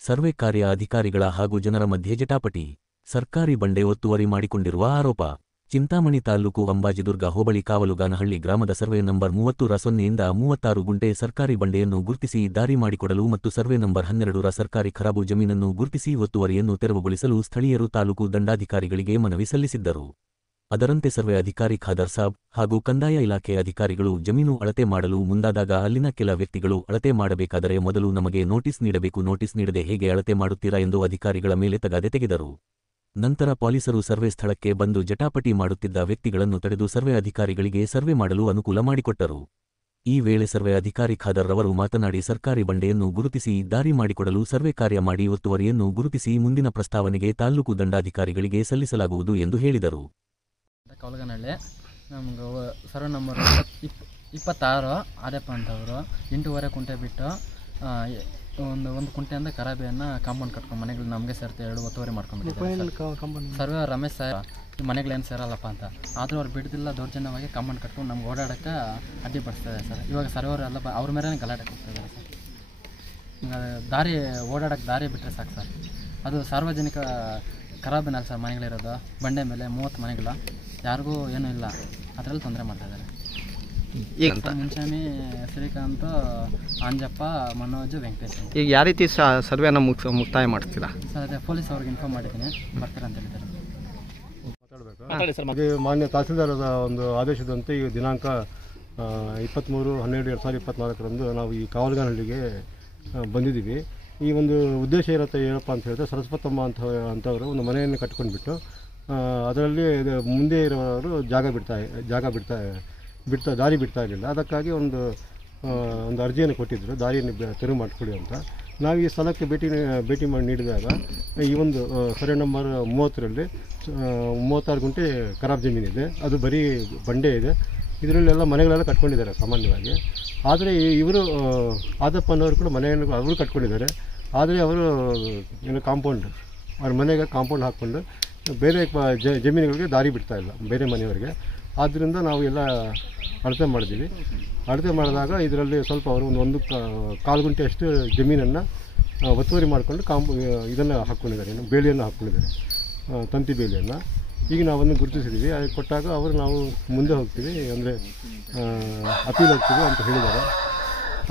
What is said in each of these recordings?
Survey ಕಾರ್ಯ ಅಧಿಕಾರಿಗಳ ಹಾಗೂ ಜನರ ಮಧ್ಯೆ ಜಟಾಪಟಿ. ಸರ್ಕಾರಿ ಬಂಡೆ ಒತ್ತುವರಿ ಮಾಡಿಕೊಂಡಿರುವ ಆರೋಪ. ಚಿಂತಾಮಣಿ ತಾಲೂಕು ಅಂಬಾಜಿದುರ್ಗ ಹೋಬಳಿ ಕಾವಲುಗಾನಹಳ್ಳಿ ಗ್ರಾಮದ ಸರ್ವೆ ನಂಬರ್ 30/0ಯಿಂದ 36 ಗುಂಟೆ ಸರ್ಕಾರಿ ಬಂಡೆಯನ್ನು ಗುರುತಿಸಿ ದಾರಿ ಮಾಡಿಕೊಡಲು ಮತ್ತು ಸರ್ವೆ ನಂಬರ್ 12ರ ಸರ್ಕಾರಿ ಖರಾಬು ಜಮೀನನ್ನು ಗುರುತಿಸಿ ಒತ್ತುವರಿಯನ್ನು ತೆರವುಗೊಳಿಸಲು ಸ್ಥಳೀಯರು ತಾಲೂಕು ದಂಡಾಧಿಕಾರಿಗಳಿಗೆ ಮನವಿ ಸಲ್ಲಿಸಿದ್ದರು. ಅದರಂತೆ ಸರ್ವೆ ಅಧಿಕಾರಿ ಖಾದರ್ ಸಾಬ್ ಹಾಗೂ ಕಂದಾಯ ಇಲಾಖೆ ಅಧಿಕಾರಿಗಳು ಜಮೀನು ಅಳತೆ ಮಾಡಲು ಮುಂದಾದಾಗ ಅಲ್ಲಿನ ಕೆಲ ವ್ಯಕ್ತಿಗಳು ಅಳತೆ ಮಾಡಬೇಕಾದರೆ ಮೊದಲು ನಮಗೆ ನೋಟಿಸ್ ನೀಡಬೇಕು, ನೋಟಿಸ್ ನೀಡದೆ ಹೇಗೆ ಅಳತೆ ಮಾಡುತ್ತೀರಾ ಎಂದು ಅಧಿಕಾರಿಗಳ ಮೇಲೆ ತಗಾದೆ ತೆಗೆದರು. ನಂತರ ಪೊಲೀಸರು ಸರ್ವೆ ಸ್ಥಳಕ್ಕೆ ಬಂದು ಜಟಾಪಟಿ ಮಾಡುತ್ತಿದ್ದ ವ್ಯಕ್ತಿಗಳನ್ನು ತಡೆದು ಸರ್ವೆ ಅಧಿಕಾರಿಗಳಿಗೆ ಸರ್ವೆ ಮಾಡಲು ಅನುಕೂಲ ಮಾಡಿಕೊಟ್ಟರು. ಈ ವೇಳೆ ಸರ್ವೆ ಅಧಿಕಾರಿ ಖಾದರ್ ರವರು ಮಾತನಾಡಿ ಸರ್ಕಾರಿ ಬಂಡೆಯನ್ನು ಗುರುತಿಸಿ ದಾರಿ ಮಾಡಿಕೊಡಲು ಸರ್ವೆ ಕಾರ್ಯ ಮಾಡಿ ಒತ್ತುವರಿಯನ್ನು ಗುರುತಿಸಿ ಮುಂದಿನ ಪ್ರಸ್ತಾವನೆಗೆ ತಾಲೂಕು ದಂಡಾಧಿಕಾರಿಗಳಿಗೆ ಸಲ್ಲಿಸಲಾಗುವುದು ಎಂದು ಹೇಳಿದರು. ಕಾವಲುಗಾನಹಳ್ಳಿ ನಮ್ಗೆ ಸರ್ವೆ ನಂಬರ್ 26 ಆದಪ್ಪ ಅಂತವರು 8.5 ಕುಂಟೆ ಬಿಟ್ಟು ಒಂದು ಕುಂಟೆಯಿಂದ ಖರಾಬಿಯನ್ನು ಕಾಂಪೌಂಡ್ ಕಟ್ಕೊಂಡು ಮನೆಗಳು ನಮಗೆ ಸೇರ್ತೆ 2 ಒತ್ತುವರಿ ಮಾಡ್ಕೊಂಡ್ಬಿಟ್ಟಿದ್ದಾರೆ. ಸರ್ವೆ ರಮೇಶ್ ಸಾಹೇಬ್ ಈ ಮನೆಗಳೇನು ಸೇರಲ್ಲಪ್ಪ ಅಂತ ಆದರೂ ಅವ್ರು ಬಿಡ್ದಿಲ್ಲ, ದೌರ್ಜನ್ಯವಾಗಿ ಕಾಂಪೌಂಡ್ ಕಟ್ಕೊಂಡು ನಮ್ಗೆ ಓಡಾಡೋಕ್ಕೆ ಅಡ್ಡಿಪಡಿಸ್ತಿದ್ದಾರೆ ಸರ್. ಇವಾಗ ಸರ್ವೆಯವರು ಎಲ್ಲ ಅವ್ರ ಮೇಲೆ ಗಲಾಟೆ ಕೊಡ್ತಿದ್ದಾರೆ ಸರ್. ದಾರಿ ಓಡಾಡೋಕ್ಕೆ ದಾರಿ ಬಿಟ್ಟರೆ ಸಾಕು ಸರ್. ಅದು ಸಾರ್ವಜನಿಕ ಖರಾಬಿನಲ್ಲ ಸರ್ ಮನೆಗಳಿರೋದು. ಬಂಡೆ ಮೇಲೆ 30 ಮನೆಗಳು, ಯಾರಿಗೂ ಏನೂ ಇಲ್ಲ, ಅದರಲ್ಲಿ ತೊಂದರೆ ಮಾಡ್ತಾಯಿದ್ದಾರೆ. ಈಗ ಮುಂಚಾಮಿ, ಶ್ರೀಕಾಂತ್, ಅಂಜಪ್ಪ, ಮನೋಜ್, ವೆಂಕಟೇಶ್. ಈಗ ಯಾವ ರೀತಿ ಸರ್ವೆನ ಮುಕ್ತಾಯ ಮಾಡ್ತೀರಾ ಸರ್? ಅದೇ ಪೊಲೀಸ್ ಅವ್ರಿಗೆ ಇನ್ಫಾರ್ಮ್ ಮಾಡಿದ್ದೀನಿ, ಬರ್ತಾರೆ ಅಂತ ಹೇಳಿದ್ದಾರೆ. ಮಾನ್ಯ ತಹಸೀಲ್ದಾರದ ಒಂದು ಆದೇಶದಂತೆ ಈ ದಿನಾಂಕ 23/12/2024ರಂದು ನಾವು ಈ ಕಾವಲುಗಾನಹಳ್ಳಿಗೆ ಬಂದಿದ್ದೀವಿ. ಈ ಒಂದು ಉದ್ದೇಶ ಏನಪ್ಪ ಅಂತ ಹೇಳಿದ್ರೆ, ಸರಸ್ವತಮ್ಮ ಅಂತವರು ಒಂದು ಮನೆಯನ್ನು ಕಟ್ಕೊಂಡ್ಬಿಟ್ಟು ಅದರಲ್ಲಿ ಮುಂದೆ ಇರೋರು ದಾರಿ ಬಿಡ್ತಾ ಇರಲಿಲ್ಲ. ಅದಕ್ಕಾಗಿ ಒಂದು ಅರ್ಜಿಯನ್ನು ಕೊಟ್ಟಿದ್ದರು, ದಾರಿಯನ್ನು ತೆರವು ಮಾಡಿಕೊಡಿ ಅಂತ. ನಾವು ಈ ಸ್ಥಳಕ್ಕೆ ಭೇಟಿ ಮಾಡಿ ನೀಡಿದಾಗ ಈ ಒಂದು ಸರ್ವೆ ನಂಬರ್ 30ರಲ್ಲಿ 36 ಗುಂಟೆ ಖರಾಬ್ ಜಮೀನಿದೆ, ಅದು ಬರೀ ಬಂಡೆ ಇದೆ. ಇದರಲ್ಲೆಲ್ಲ ಮನೆಗಳೆಲ್ಲ ಕಟ್ಕೊಂಡಿದ್ದಾರೆ ಸಾಮಾನ್ಯವಾಗಿ. ಆದರೆ ಇವರು ಆದಪ್ಪನವರು ಕೂಡ ಮನೆಯನ್ನು ಅವರು ಕಟ್ಕೊಂಡಿದ್ದಾರೆ. ಆದರೆ ಅವರು ಕಾಂಪೌಂಡ್ ಅವ್ರ ಮನೆಗೆ ಕಾಂಪೌಂಡ್ ಹಾಕ್ಕೊಂಡು ಬೇರೆ ಜಮೀನುಗಳಿಗೆ ದಾರಿ ಬಿಡ್ತಾ ಇಲ್ಲ, ಬೇರೆ ಮನೆಯವರಿಗೆ. ಆದ್ದರಿಂದ ನಾವು ಎಲ್ಲ ಅಳತೆ ಮಾಡಿದ್ದೀವಿ. ಅಳತೆ ಮಾಡಿದಾಗ ಇದರಲ್ಲಿ ಸ್ವಲ್ಪ ಅವರು ಒಂದು 1/4 ಗುಂಟೆಯಷ್ಟು ಜಮೀನನ್ನು ಒತ್ತುವರಿ ಮಾಡಿಕೊಂಡು ಇದನ್ನು ಹಾಕ್ಕೊಂಡಿದ್ದಾರೆ, ಬೇಲಿಯನ್ನು ಹಾಕ್ಕೊಂಡಿದ್ದಾರೆ, ತಂತಿ ಬೇಲಿಯನ್ನು. ಈಗ ನಾವನ್ನು ಗುರುತಿಸಿದ್ದೀವಿ. ಅದಕ್ಕೆ ಕೊಟ್ಟಾಗ ನಾವು ಮುಂದೆ ಹೋಗ್ತೀವಿ, ಅಂದರೆ ಅಪೀಲ್ ಹೋಗ್ತೀವಿ ಅಂತ ಹೇಳಿದ್ದಾರೆ.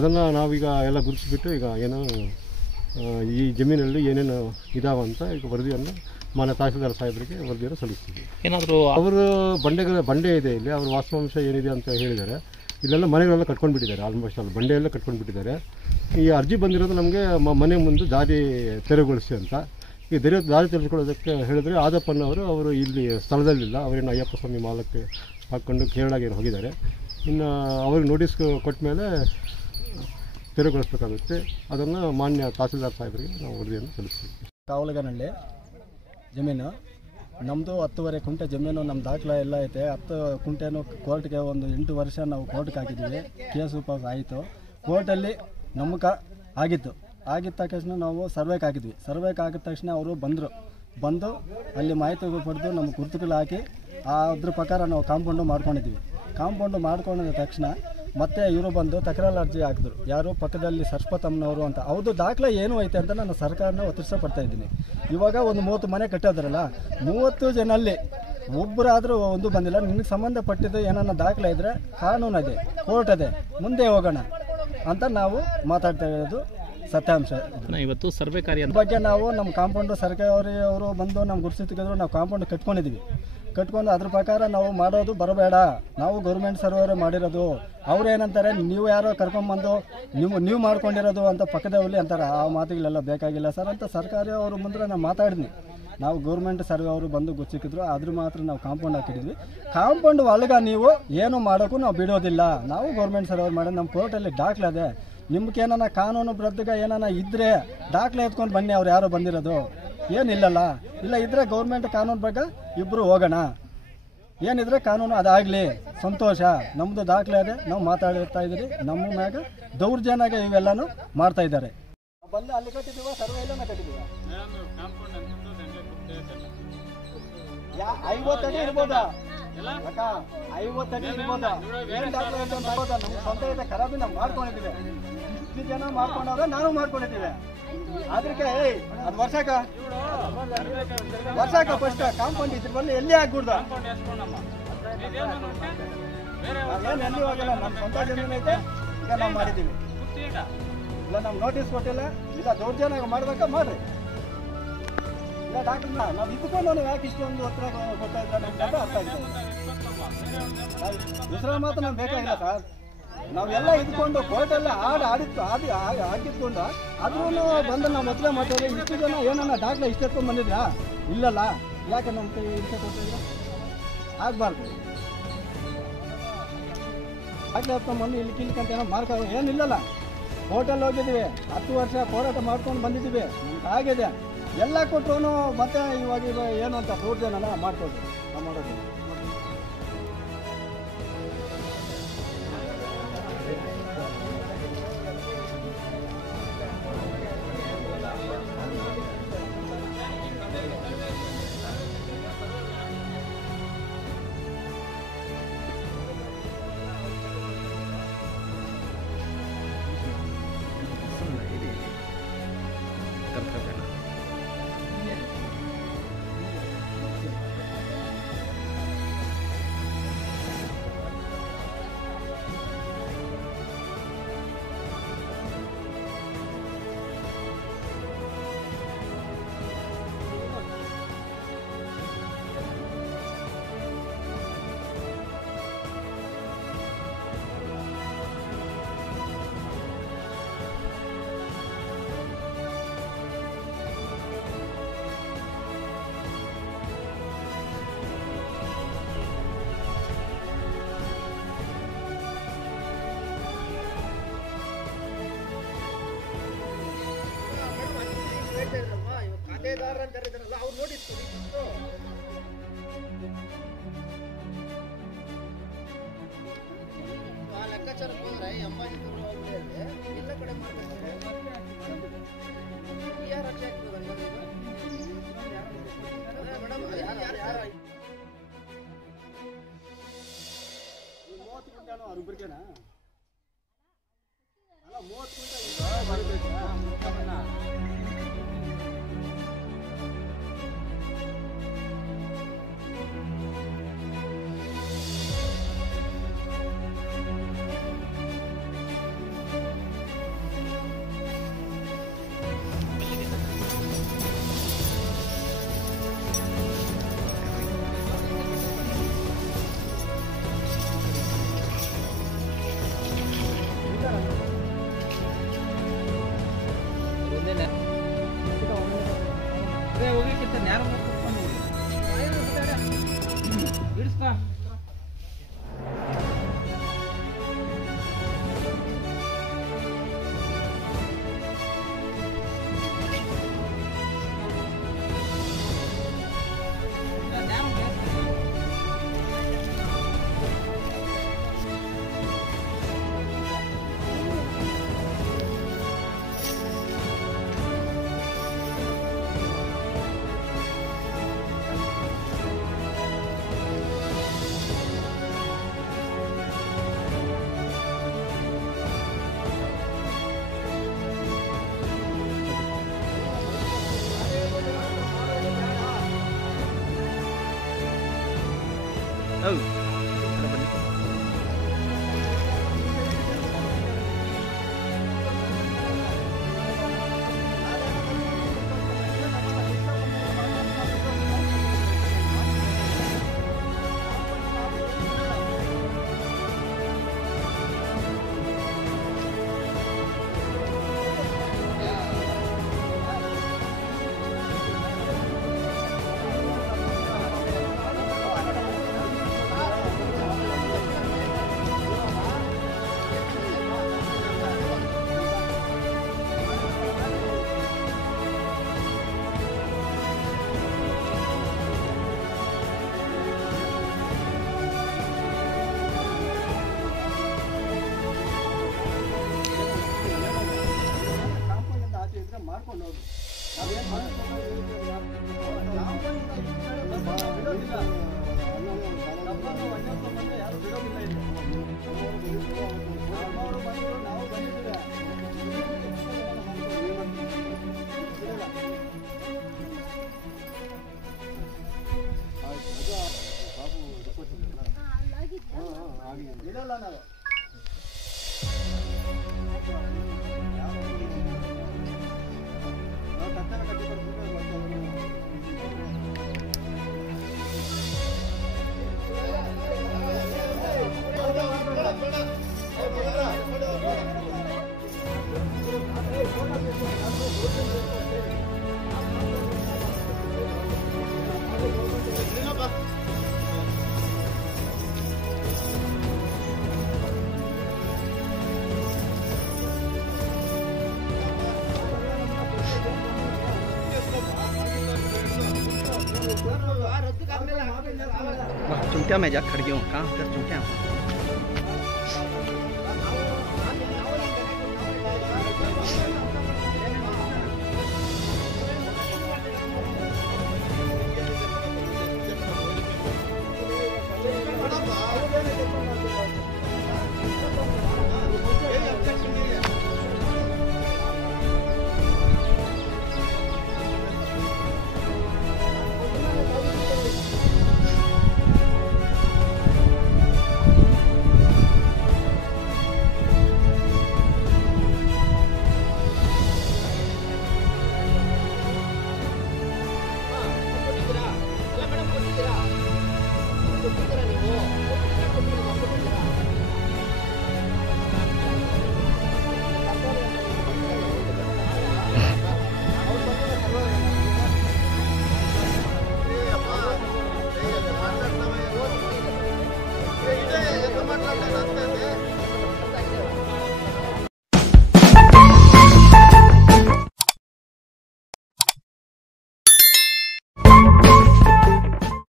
ಅದನ್ನು ನಾವೀಗ ಎಲ್ಲ ಗುರುತಿಸಿಬಿಟ್ಟು ಈಗ ಏನೋ ಈ ಜಮೀನಲ್ಲಿ ಏನೇನು ಇದಾವಂತ ಈಗ ವರದಿಯನ್ನು ಮಾನ್ಯ ತಹಸೀಲ್ದಾರ್ ಸಾಹೇಬರಿಗೆ ವರದಿಯನ್ನು ಸಲ್ಲಿಸ್ತೀವಿ. ಏನಾದರೂ ಅವರು ಬಂಡೆ ಇದೆ ಇಲ್ಲಿ, ಅವ್ರ ವಾಸ್ತವಾಂಶ ಏನಿದೆ ಅಂತ ಹೇಳಿದ್ದಾರೆ. ಇಲ್ಲೆಲ್ಲ ಮನೆಗಳೆಲ್ಲ ಕಟ್ಕೊಂಡ್ಬಿಟ್ಟಿದ್ದಾರೆ, ಆಲ್ಮೋಸ್ಟ್ ಅಲ್ಲಿ ಬಂಡೆಯೆಲ್ಲ ಕಟ್ಕೊಂಡ್ಬಿಟ್ಟಿದ್ದಾರೆ. ಈ ಅರ್ಜಿ ಬಂದಿರೋದು ನಮಗೆ ಮನೆ ಮುಂದೆ ದಾರಿ ತೆರವುಗೊಳಿಸಿ ಅಂತ. ಈ ದಾರಿ ತೆರೆದುಕೊಳ್ಳೋದಕ್ಕೆ ಹೇಳಿದ್ರೆ ಆದಪ್ಪನವರು ಇಲ್ಲಿ ಸ್ಥಳದಲ್ಲಿಲ್ಲ, ಅವರೇನು ಅಯ್ಯಪ್ಪ ಸ್ವಾಮಿ ಮಾಲಕ್ಕೆ ಹಾಕ್ಕೊಂಡು ಕೇರಳಗೆ ಹೋಗಿದ್ದಾರೆ. ಇನ್ನು ಅವ್ರಿಗೆ ನೋಟಿಸ್ ಕೊಟ್ಟ ಮೇಲೆ ತೆರವುಗೊಳಿಸಬೇಕಾಗುತ್ತೆ. ಅದನ್ನು ಮಾನ್ಯ ತಹಸೀಲ್ದಾರ್ ಸಾಹೇಬರಿಗೆ ನಾವು ವರದಿಯನ್ನು ಸಲ್ಲಿಸ್ತೀವಿ. ಕಾವಲುಗಾನಹಳ್ಳಿ ಜಮೀನು ನಮ್ಮದು 10.5 ಕುಂಟೆ ಜಮೀನು, ನಮ್ಮ ದಾಖಲೆ ಎಲ್ಲ ಐತೆ. 10 ಕುಂಟೆನೂ ಕೋರ್ಟ್ಗೆ ಒಂದು 8 ವರ್ಷ ನಾವು ಕೋರ್ಟ್ಗೆ ಹಾಕಿದ್ದೀವಿ. ಕೇಸು ಪಾಸ್ ಆಯಿತು, ಕೋರ್ಟಲ್ಲಿ ನಮಗೆ ಆಗಿದ್ದ ತಕ್ಷಣ ನಾವು ಸರ್ವೆಗೆ ಹಾಕಿದ್ವಿ. ಸರ್ವೆಗೆ ಹಾಕಿದ ತಕ್ಷಣ ಅವರು ಬಂದು ಅಲ್ಲಿ ಮಾಹಿತಿ ಪಡೆದು ನಮ್ಗೆ ಗುರುತುಗಳು ಹಾಕಿ ಅದ್ರ ಪ್ರಕಾರ ನಾವು ಕಾಂಪೌಂಡು ಮಾಡ್ಕೊಂಡಿದ್ವಿ. ಕಾಂಪೌಂಡು ಮಾಡ್ಕೊಂಡಿದ ತಕ್ಷಣ ಮತ್ತೆ ಇವರು ಬಂದು ತಕರಾರು ಅರ್ಜಿ ಹಾಕಿದ್ರು, ಯಾರು ಪಕ್ಕದಲ್ಲಿ ಸರಸ್ವತಮ್ಮನವರು ಅಂತ. ಅವ್ರದ್ದು ದಾಖಲೆ ಏನು ಐತೆ ಅಂತ ನಾನು ಸರ್ಕಾರನ ಒತ್ತಿಷ್ಟಪಡ್ತಾ ಇದ್ದೀನಿ. ಇವಾಗ ಒಂದು 30 ಮನೆ ಕಟ್ಟೋದ್ರಲ್ಲ, 30 ಜನಲ್ಲಿ ಒಬ್ಬರಾದರೂ ಒಂದು ಬಂದಿಲ್ಲ. ನಿನಗೆ ಸಂಬಂಧಪಟ್ಟಿದ್ದು ಏನನ್ನ ದಾಖಲೆ ಇದ್ದರೆ ಕಾನೂನು ಇದೆ, ಕೋರ್ಟ್ ಇದೆ, ಮುಂದೆ ಹೋಗೋಣ ಅಂತ ನಾವು ಮಾತಾಡ್ತಾ ಇರೋದು ಸತ್ಯಾಂಶ. ಇವತ್ತು ಸರ್ವೆ ಕಾರ್ಯ ಬಗ್ಗೆ ನಾವು ನಮ್ಮ ಕಾಂಪೌಂಡು ಸರ್ಕಾರಿ ಅವರು ಬಂದು ನಮ್ಮ ಗುರುತಿಸಿದ್ರು, ನಾವು ಕಾಂಪೌಂಡ್ ಕಟ್ಕೊಂಡಿದ್ದೀವಿ. ಕಟ್ಕೊಂಡು ಅದ್ರ ಪ್ರಕಾರ ನಾವು ಮಾಡೋದು ಬರಬೇಡ, ನಾವು ಗೌರ್ಮೆಂಟ್ ಸರ್ವರ್ ಮಾಡಿರೋದು. ಅವ್ರು ಏನಂತಾರೆ, ನೀವು ಯಾರೋ ಕರ್ಕೊಂಬಂದು ನೀವು ಮಾಡ್ಕೊಂಡಿರೋದು ಅಂತ ಪಕ್ಕದವಲ್ಲಿ ಅಂತಾರೆ. ಆ ಮಾತುಗಳೆಲ್ಲ ಬೇಕಾಗಿಲ್ಲ ಸರ್ ಅಂತ ಸರ್ಕಾರಿ ಅವರು ಮುಂದೆ ನಾನು ಮಾತಾಡಿದ್ನಿ. ನಾವು ಗೌರ್ಮೆಂಟ್ ಸರ್ವೆ ಅವರು ಬಂದು ಗೊತ್ತಿಕ್ಕಿದ್ರು, ಅದ್ರ ಮಾತ್ರ ನಾವು ಕಾಂಪೌಂಡ್ ಹಾಕಿದ್ವಿ. ಕಾಂಪೌಂಡ್ ಒಳಗೆ ನೀವು ಏನು ಮಾಡೋಕ್ಕೂ ನಾವು ಬಿಡೋದಿಲ್ಲ. ನಾವು ಗೌರ್ಮೆಂಟ್ ಸರ್ವೆ ಮಾಡೋದು, ನಮ್ಮ ಕೋರ್ಟಲ್ಲಿ ದಾಖಲೆ ಇದೆ. ನಿಮ್ಗೇನ ಕಾನೂನು ಬದ್ಧಗ ಏನಾನ ಇದ್ದರೆ ದಾಖಲೆ ಎತ್ಕೊಂಡು ಬನ್ನಿ, ಅವ್ರು ಯಾರೋ ಬಂದಿರೋದು ಏನಿಲ್ಲಲ್ಲ. ಇಲ್ಲ ಇದ್ದರೆ ಗೌರ್ಮೆಂಟ್ ಕಾನೂನು ಬಗ್ಗೆ ಇಬ್ಬರು ಹೋಗೋಣ, ಏನಿದ್ರೆ ಕಾನೂನು ಅದಾಗಲಿ, ಸಂತೋಷ. ನಮ್ಮದು ದಾಖಲೆ ಇದೆ, ನಾವು ಮಾತಾಡ್ತಾ ಇದ್ದೀರಿ. ನಮ್ಮ ಮ್ಯಾಗ ದೌರ್ಜನ್ಯಗೆ ಇವೆಲ್ಲನೂ ಮಾಡ್ತಾ ಇದ್ದಾರೆ. ಬಂದು ಅಲ್ಲಿ ಕಟ್ಟಿದ್ದೀವ, ಸರ್ವೆ ಎಲ್ಲ ಕಟ್ಟಿದ್ದೀವ. 50 ಅಡಿ ಇರ್ಬೋದಾ ಅಕ್ಕ, 50 ಅಡಿ ಇರ್ಬೋದಾ? ಏನು ದಾಖಲೆ ನಮ್ಮ ಸ್ವಂತ ಇದೆ, ಖರಾಬಿ ನಾವು ಮಾಡ್ಕೊಂಡಿದ್ದೀವಿ. ಇಷ್ಟು ಜನ ಮಾಡ್ಕೊಂಡವ್ರೆ, ನಾನು ಮಾಡ್ಕೊಂಡಿದ್ದೀವಿ. ಅದಕ್ಕೆ ಅದು ವರ್ಷಕ್ಕ ಫಸ್ಟ್ ಕಾಂಪೌಂಡ್ ಇದ್ರ ಬಲ್ಲಿ ಎಲ್ಲಿ ಆಗ್ಬಿಡ್ದು, ಏನು ಎಲ್ಲಿ ಹೋಗಿಲ್ಲ. ನಮ್ಮ ಸ್ವಂತ ಜಮೀನು ಐತೆ, ಈಗ ನಾವು ಮಾಡಿದ್ದೀವಿ. ಇಲ್ಲ ನಮ್ಗೆ ನೋಟಿಸ್ ಕೊಟ್ಟಿಲ್ಲ, ಇಲ್ಲ ದೌರ್ಜನ್ಯ ಮಾಡ್ಬೇಕಾ ಮಾಡ್ರಿ. ಇಲ್ಲ ಡಾಕ್ಟರ್ ನಾವು ಇದ್ಕೊಂಡು ನೀವು ಯಾಕೆ ಇಷ್ಟೊಂದು ಉತ್ತರ ಕೊಡ್ತಾ ಇದ್ರೆ ನಮ್ಗೆ ಅರ್ಥ ಆಗಿದೆ. ವಿಶ್ರಾಮ ಮಾತ್ರ ನಮ್ಗೆ ಬೇಕಾಗಿಲ್ಲ ಸರ್. ನಾವೆಲ್ಲ ಇದ್ಕೊಂಡು ಕೋರ್ಟೆಲ್ಲ ಹಾಕಿದ್ಕೊಂಡು ಆದ್ರೂ ಬಂದು ನಾವು ಮೊದಲೇ ಮಾಡ್ತೇವೆ. ಇಷ್ಟು ಜನ ಏನನ್ನ ಡಾಕ್ಟ್ರ್ ಇಷ್ಟೆತ್ಕೊಂಡು ಬಂದಿದ್ರಾ? ಇಲ್ಲಲ್ಲ, ಯಾಕೆ ನಮ್ಮ ಕೈ ಇಷ್ಟ ಕೊಟ್ಟಿದ್ರೆ ಆಗಬಾರ್ದು. ಡಾಕ್ಟ್ರ್ ಹತ್ಕೊಂಡ್ಬಂದು ಇಲ್ಲಿ ಕಿಲ್ಕಂತ ಏನೋ ಮಾರ್ಕ ಏನಿಲ್ಲಲ್ಲ. ಕೋರ್ಟಲ್ಲಿ ಹೋಗಿದ್ದೀವಿ, 10 ವರ್ಷ ಹೋರಾಟ ಮಾಡ್ಕೊಂಡು ಬಂದಿದ್ದೀವಿ, ಆಗಿದೆ. ಎಲ್ಲ ಕೊಟ್ಟರು ಮತ್ತೆ ಇವಾಗ ಏನು ಅಂತ ದೌರ್ಜನ್ಯನ ಮಾಡ್ಕೊಡ್ರಿ ನಾವು ಮಾಡೋದು. ಅವ್ರಿಬ್ರಿಗೇನಾ? ಅಲ್ಲ 30 ಇದೆಲ್ಲ ನಾವು चुमटिया में जा खड़ गया हूँ कहाँ चुमटिया